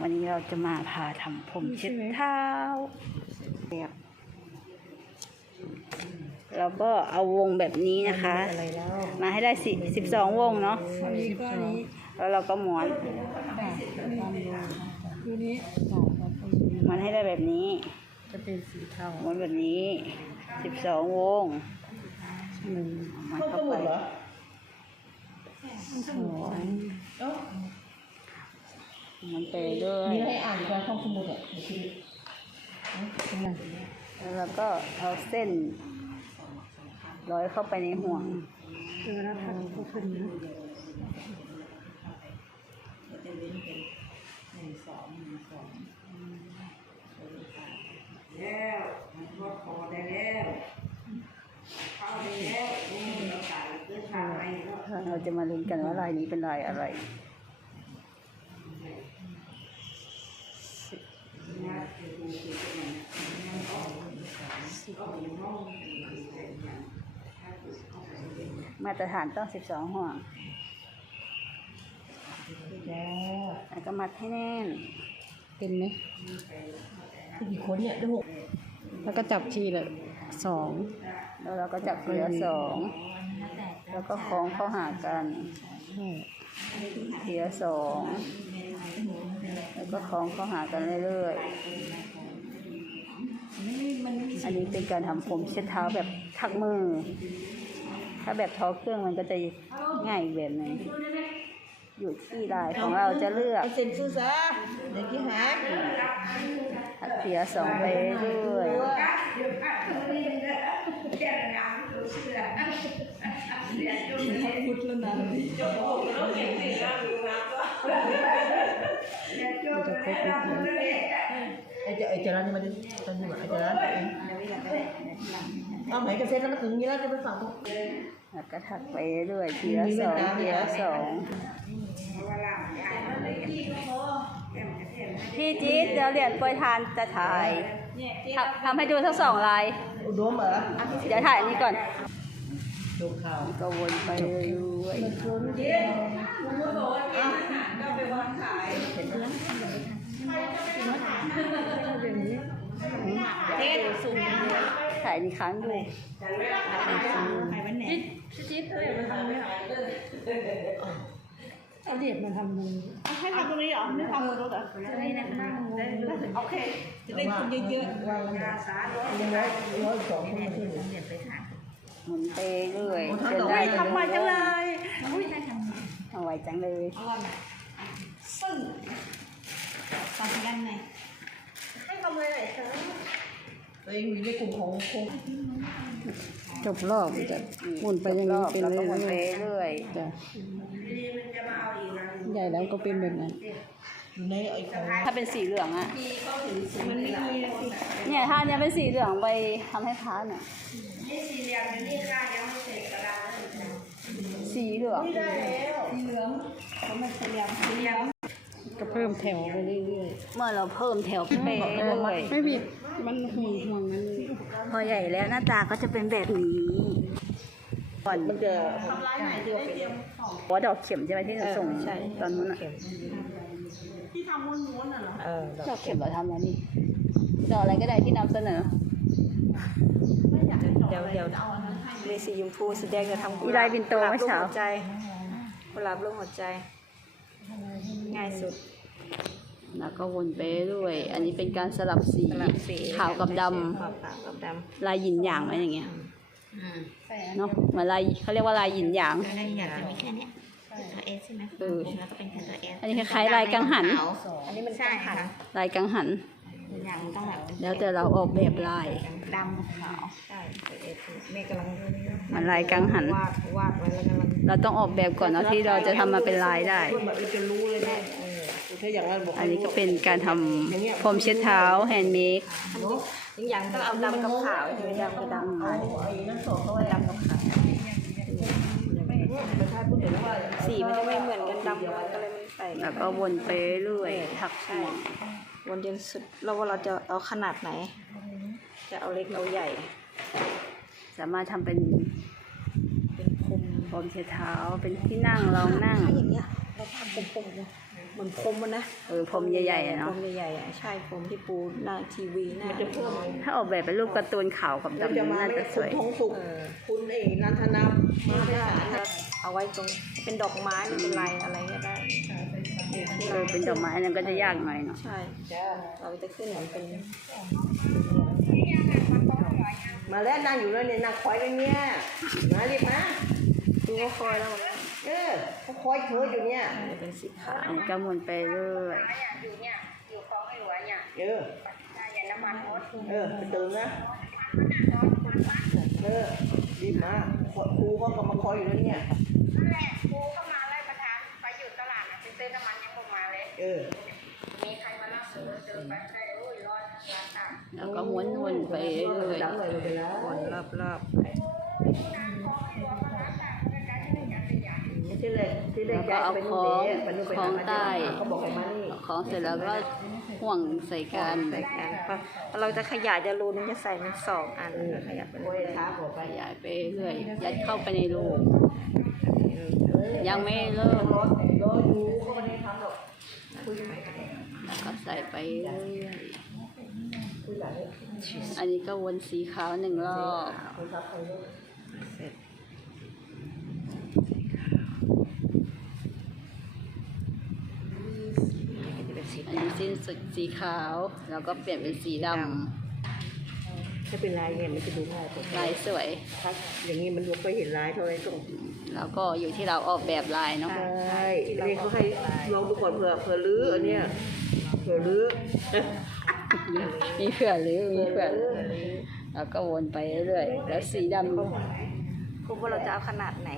วันนี้เราจะมาพาทำผมเช็ดเท้าแบบแล้วก็เอาวงแบบนี้นะคะอะไรแล้วมาให้ได้สิสิบสองวงเนาะอันนี้ก็อันนี้แล้วเราก็ม้วนคือนี้สองแล้วก็ม้วนให้ได้แบบนี้จะเป็นสีเทาม้วนแบบนี้สิบสองวงหนึ่งมันเข้าไปสอง มันไปด้วยมีให้อ่านการห้องสมุดอะแล้วเราก็เอาเส้น ร้อยเข้าไปในห่วงเออแล้วพันก็ขึ้นนะแล้วมันทอดคอได้แล้วเข้าได้แล้วนี่เราใส่เสื้อผ้าไปแล้วเราจะมาลุ้นกันว่าลายนี้เป็นลายอะไร มาตรฐานต้องสิบสองห่วง แล้วแล้วก็มัดให้แน่น เต็มไหมกี่คนเนี่ยได้หกแล้วก็จับทีละสองแล้วเราก็จับทีละสอง แล้วก็คล้องเข้าหากันใช่ทีละสอง แล้วก็คล้องเข้าหากันเรื่อยๆ อันนี้เป็นการทำผมเช็ดเท้าแบบทักมือ ถ้าแบบทอเครื่องมันก็จะง่ายอีกแบบหนึ่งอยู่ที่ลายของเราจะเลือกเซ็นชื่อซะเดี๋ยวกี่หาทักทีละสองไปเรื่อยๆพุทธแล้วนะไอ้เจ้าไอ้เจ้าร้านนี่มาดูตอนนี้ว่าไอ้เจ้าร้านเองเอาไหนกระเซ็นแล้วมาถึงนี้แล้วจะไปฝั่งตรง แล้วก็ถักไปเรื่อยๆทีละสองทีละสองพี่จี๊ดเดี๋ยวเหรียญโปรยทานจะถ่ายทำทำให้ดูทั้งสองลายอุดมเหรอเดี๋ยวถ่ายอันนี้ก่อนดูข่าวก็วนไปเรื่อยๆเทสสูงถ่ายอีกครั้งดู เอาเด็กมาทำมือให้ทำตรงนี้เหรอไม่ทำบนรถเหรอโอเค จะได้คนเยอะๆราสาด้วยยังร้อยร้อยสองคนมาช่วยเหลือหมุนไปเรื่อยโอ้จนทำดอกได้ไม้ทำไวจังเลยเอาไว้จังเลยปึ้งตอนกันไงให้ทำอะไรหน่อยเถอะ ตัวเองอยู่ในกลุ่มของคงจบรอบจะหมุนไปอย่างนี้เป็นแล้วเรื่ก็หมุนไปอยเรื่อยๆจ้ะดีมันจะมาเอาอีกแล้วใหญ่แล้วก็เป็นแบบนั้นอยู่ในไอ้ของถ้าเป็นสีเหลืองอะมันไม่มีสิเนี่ยถ้าอันเนี้ยเป็นสีเหลืองไปทำให้พาร์ทเนี่ยนี่สี่เหลี่ยมอยู่นี่ค่ะยังไม่เสร็จกระดาษเลยสีเหลืองได้แล้วสีเหลืองเขาไม่สี่เหลี่ยมสี่เหลี่ยมก็เพิ่มแถวไปเรื่อยเมื่อเราเพิ่มแถวขึ้นไปเรื่อยๆไม่ผิด มันห่วงห่วงนั้นๆพอใหญ่แล้วหน้าตาก็จะเป็นแบบนี้ ก่อนมันจะหัวดอกเข็มใช่ไหมที่เราส่งตอนนู้นอะที่ทำม้วนๆน่ะเหรอเออดอกเข็มเราทำแล้วนี่ดอกอะไรก็ได้ที่นำเสนอเดี๋ยวเดี๋ยวมีสีชมพูสีแดงจะทำกุมีหลาลาบยบินโตเมื่อเช้า กุหลบรูปหัวใจกุหลาบรูปหัวใจ ง่ายสุด แล้วก็วนไปเรื่อยอันนี้เป็นการสลับสีสลับสีขาวกับดขาวกับดำลายหยินหยางอะไรอย่างเงี้ยำอืมเนาะเหมือนลายเขาเรียกว่าลายหยินหยางอะไรอยากจะมีแค่เนี้ยตัวเอสใช่ไหมเออแล้วก็เป็นแค่ตัวเอสอันนี้คล้ายๆลายกังหัน อันนี้มันใช่ค่ะลายกังหันอย่างมันต้องแบบแล้วแต่เราออกแบบลายดำขาวใช่ตัวเอสแม่กำลังมันลายกังหันวาดวาดไว้แล้วกำลังเราต้องออกแบบก่อนเนาะที่เราจะทำมาเป็นลายได้เพื่อนแบบเราจะรู้เลยนะเออถ้าอย่างนั้นบอกอันนี้ก็เป็นการทำพรมเช็ดเท้าแฮนด์เมดอย่างต้องเอาดำกับขาวใช่ไหมดำกับดำขาวไอ้นั่นสองเขาไว้ดำกับขาวประชาชนเห็นว่าสีมันจะไม่เหมือนกันดำกับมันก็เลยมันแตกแล้วก็วนไปเรื่อยถักใช่วนจนสุดเราว่าเราจะเอาขนาดไหน จะเอาเล็กเอาใหญ่ สามารถทำเป็นเป็นพรมพรมเช็ดเท้าเป็นที่นั่งรองนั่งถ้าอย่างเงี้ยเราทำเป็นพรมเลย เหมือนพรมอะนะเออพรมใหญ่ๆอะพรเนาะมใหญ่ๆอะใช่พรมที่ปูหน้าทีวีหน้า มันจะเพิ่มถ้าออกแบบเป็นรูปการ์ตูนขาวกับเราดำจะมาน่าไม่จะสคุณวย ทองสุขเออ คุณเอ๋นันทนามาได้เอาไว้ตรงเป็นดอกไม้ไม่เป็นไรอะไรก็ได้ เออเป็นดอกไม้นั่นก็จะยากหน่อยเนาะ ใช่จ้าเราจะขึ้นเหมือนเป็นมาแล้วนั่งอยู่แล้วเนี่ยนั่งคอยเลยเนี่ยมารีบมาดูก็คอยแล้ว เออเขาคอยเธออยู่เนี่ยมันเป็นสีขาวอันนี้ก็หมุนไปเรื่อยอยู่เนี่ย อยู่คลองไม่หลวเนี่ยเอออย่าน้ำมันรถเออไปตื่นนะ เออรีบมาครูเขาก็มาคอยอยู่แล้วเนี่ยนั่นแหละครูเข้ามาไล่ประธานไปอยู่ตลาดนะไปซื้อน้ำมันยังลงมาเลย เออ มีใครมารับซื้อเจอไปได้โอ้ยร้อยล้านตังค์แล้วก็หมุนวนไปเรื่อยจังเลยไปแล้ววนรอบรอบ ที่เลยที่เลยย้ายไปนู่นเด้ไปนู่นไปหามาเจ้าเขาบอกให้มานี่ๆของเสร็จแล้วก็ห่วงใส่กันใส่กันเพราะเราจะขยายจะรูนึงจะใส่มันสองอันขยับไปโอ้ยช้าขอไปขยายไปเรื่อยยัดเข้าไปในรูยังไม่เริ่มรถรถดูเขาไม่ได้ทำหรอกคุยกันแล้วก็ใส่ไปเรื่อยคุยกันเลยอันนี้ก็วนสีขาวหนึ่งรอบ คุยครับคุยลูก เสร็จ อันนี้ สิ้นสุดสีขาว แล้วก็เปลี่ยนเป็นสีดถ้าเป็นลายเนี่ยมันจะดูง่ายกว่าำลายสวยครับอย่างนี้มันไม่ค่อยเห็นลายเท่าไหรต้องแล้วก็อยู่ที่เราออกแบบลายเนาะใช่เรียนเขาให้ลองดูก่อนเผื่อเผื่อลื้ออันเนี้ยเผื่อลื้อมีเผื่อหรือมีเผื่อแล้วก็วนไปเรื่อยๆแล้วสีดำครูว่าเราจะเอาขนาดไหน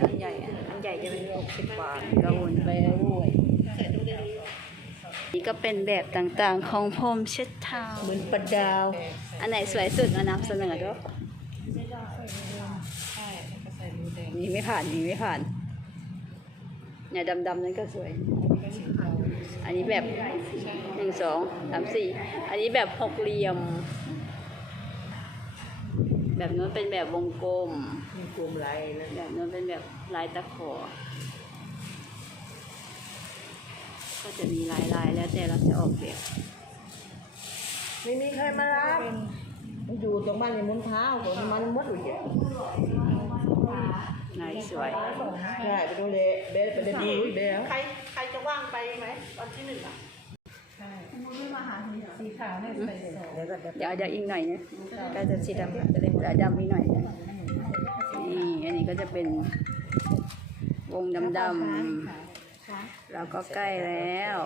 อันใหญ่อะอันใหญ่จะ เป็นหกสิบบาทก็วนไปเรื่อยๆนี่ก็เป็นแบบต่างๆของพรมเช็ดเท้าเหมือนประดาว อันไหนสวยสุดมานำเสนอด้วยนี่ไม่ผ่านนี่ไม่ผ่านเนี่ยดำๆนั่นก็สวย อันนี้แบบหนึ่งสองสามสี่อันนี้แบบหกเหลี่ยม แบบนู้นเป็นแบบวงกลมมี กลุ่มลายนั่นแบบนู้นเป็นแบบลายตะขอ ก็จะมีลายลายๆแล้วแต่เราจะออกแบบไม่มีใครมารับมันอยู่ตรงบ้านในมุนเท้าตรงนี้มันมดอยู่เยอะลายสวยใช่ไปดูเลยเบสไปเดินดูเบสใครใครจะว่างไปไหมวันที่หนึ่งอะเดี๋ยวก็จะเดี๋ยวเดี๋ยวอีกหน่อยนะก็จะสีดำจะเล่นเดี๋ยวดำอีกหน่อยนะนี่ อันนี้ก็จะเป็นวงดำดำๆแล้วก็ใกล้แล้ว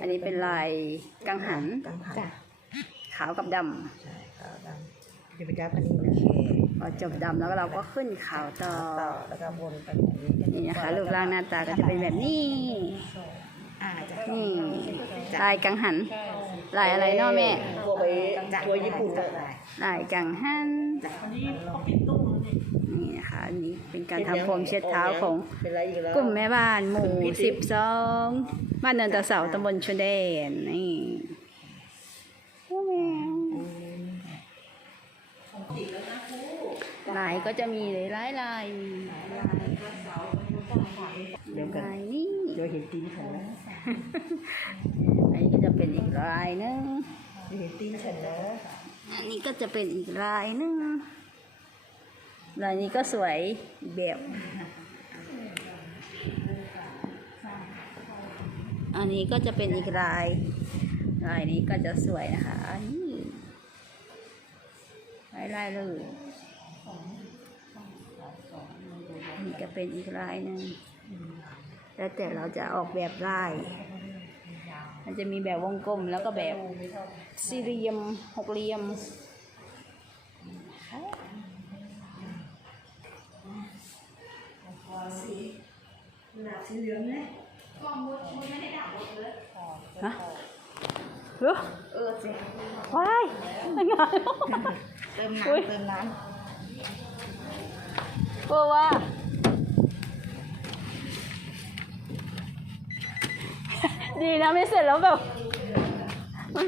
อันนี้เป็นลายกังหันกังหันขาวกับดใช่ขาวดำจะไปจ้าพันนี้นะำพอจบดำแล้วเราก็ขึ้นขาวต่อต่อแล้วก็วนไปแบบนี้นี่นะคะรูปร่างหน้าตาก็จะเป็นแบบนี้อ่าจะนี่ลายกังหันลายอะไรเนาะแม่ตัวไปตัวญี่ปุ่นอะลายกังหัน นี่นะคะอันนี้เป็นการทำพรมเช็ดเท้าของเป็นไรอีกแล้วกลุ่มแม่บ้านหมู่สิบสองบ้านเนินตะเสาตำบลชนแดนนี่ลายก็จะมีหลายลายเดี๋ยวกันลายนี่เดี๋ยวเห็นตีนฉันนะอันนี้ก็จะเป็นอีกลายหนึงเดี๋ยวเห็นตีนฉันนะอันนี้ก็จะเป็นอีกลายหนึง ลายนี้ก็สวยแบบ อันนี้ก็จะเป็นอีกลาย ลายนี้ก็จะสวยนะคะนี่ลายลายเลยนี่ก็เป็นอีกลายหนึ่งแล้วแต่เราจะออกแบบลาย มันจะมีแบบวงกลมแล้วก็แบบสี่เหลี่ยมหกเหลี่ยม ฮะเหรอเออสิว้ายไม่งานเติมอุ๊ยน้ำเติมน้เพื่อว่าดีนะไม่เสร็จแล้วแบบมัน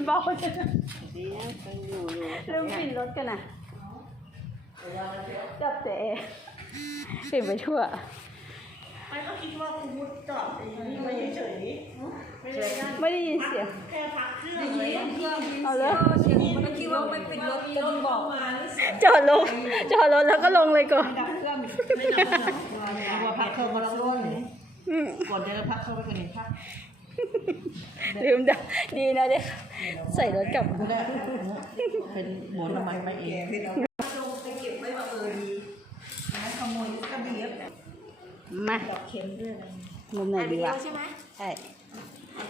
เบาจังำดีนะยังอยู่อยู่เริ่มปิดรถกันนะจับแต่ปิดไปทั่วไม่ก็คิดว่ากูมุดจอดอย่างนี้ไม่เฉยๆไม่ได้นั่นไม่ได้ยินเสียงแค่พักเครื่องเลยเอาเลยเมื่อกี้ว่าไม่เป็นรถจะบอกมาหรือเสียงจอดลงจอดรถแล้วก็ลงเลยก่อนดับเครื่องไม่ได้ว่าพักเครื่องมาแล้วด้วยอืมก่อนจะพักเครื่องไปกันหนึ่งพักลืมดับดีนะเด็กใส่รถกลับก็ได้เป็นหมอนน้ำมันไปเอง ลงไปเก็บไว้ว่าเออดีนะข โมยก็ดีแล้วมาดอกเข็มด้วยอะไรมุมไหนดีวะใช่ไหมใช่